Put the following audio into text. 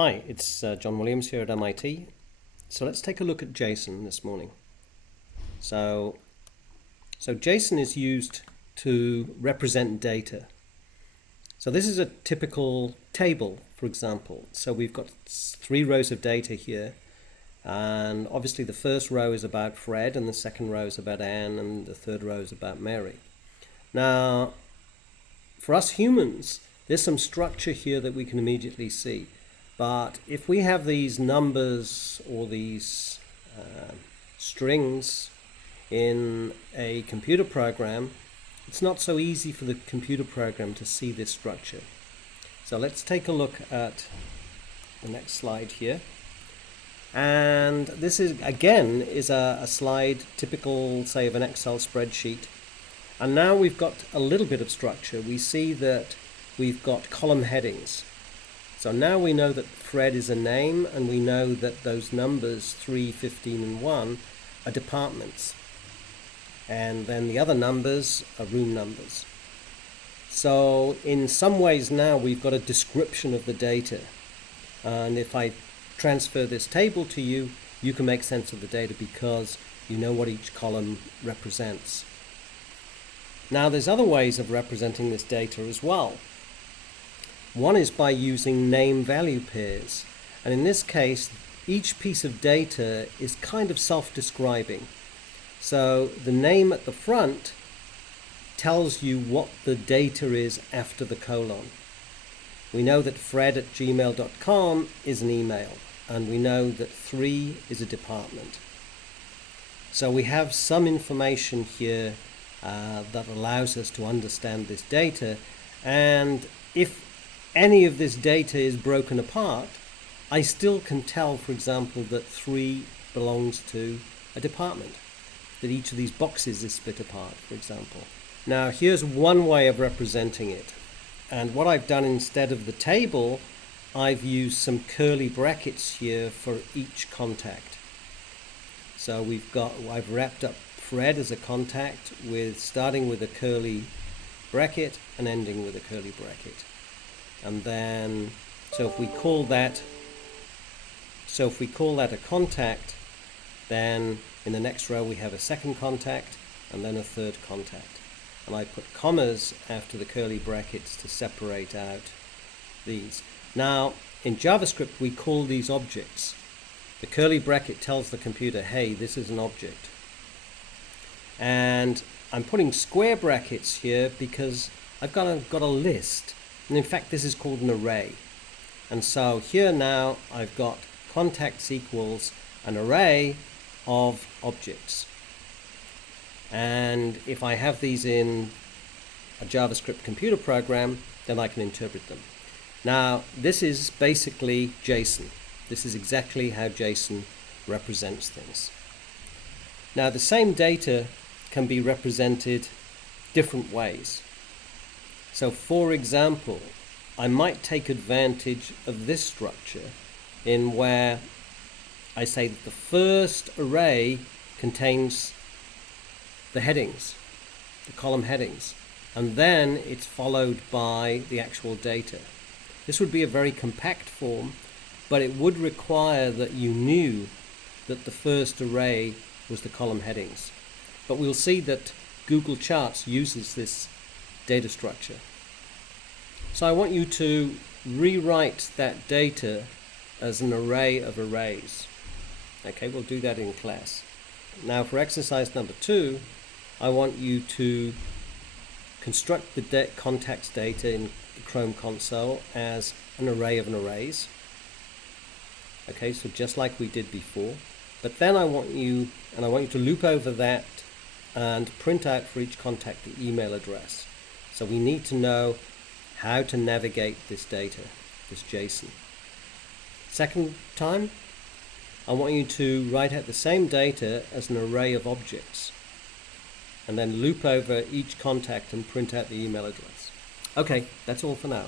Hi, it's John Williams here at MIT. So let's take a look at JSON this morning. So JSON is used to represent data. So this is a typical table, for example. So we've got 3 rows of data here. And obviously the first row is about Fred, and the second row is about Anne, and the third row is about Mary. Now, for us humans, there's some structure here that we can immediately see. But if we have these numbers or these strings in a computer program, it's not so easy for the computer program to see this structure. So let's take a look at the next slide here. And this is, again, is a slide typical, say, of an Excel spreadsheet. And now we've got a little bit of structure. We see that we've got column headings. So now we know that Fred is a name, and we know that those numbers 3, 15, and 1 are departments. And then the other numbers are room numbers. So in some ways now we've got a description of the data. And if I transfer this table to you, you can make sense of the data because you know what each column represents. Now there's other ways of representing this data as well. One is by using name-value pairs, and in this case each piece of data is kind of self-describing. So the name at the front tells you what the data is after the colon. We know that fred@gmail.com is an email, and we know that 3 is a department. So we have some information here that allows us to understand this data, and if any of this data is broken apart, I still can tell, for example, that 3 belongs to a department, that each of these boxes is split apart, for example. Now here's one way of representing it, and what I've done instead of the table, I've used some curly brackets here for each contact. So I've wrapped up Fred as a contact with starting with a curly bracket and ending with a curly bracket. And then, so if we call that a contact, then in the next row we have a second contact and then a third contact. And I put commas after the curly brackets to separate out these. Now, in JavaScript we call these objects. The curly bracket tells the computer, hey, this is an object. And I'm putting square brackets here because I've got a list. And in fact, this is called an array. And so here now I've got contacts equals an array of objects. And if I have these in a JavaScript computer program, then I can interpret them. Now, this is basically JSON. This is exactly how JSON represents things. Now, the same data can be represented different ways. So for example, I might take advantage of this structure in where I say that the first array contains the headings, the column headings, and then it's followed by the actual data. This would be a very compact form, but it would require that you knew that the first array was the column headings. But we'll see that Google Charts uses this data structure. So I want you to rewrite that data as an array of arrays. Okay, we'll do that in class. Now for exercise number 2, I want you to construct the contacts data in the Chrome console as an array of arrays. Okay, so just like we did before. But then I want you to loop over that and print out for each contact the email address. So we need to know how to navigate this data, this JSON. Second time, I want you to write out the same data as an array of objects and then loop over each contact and print out the email address. Okay, that's all for now.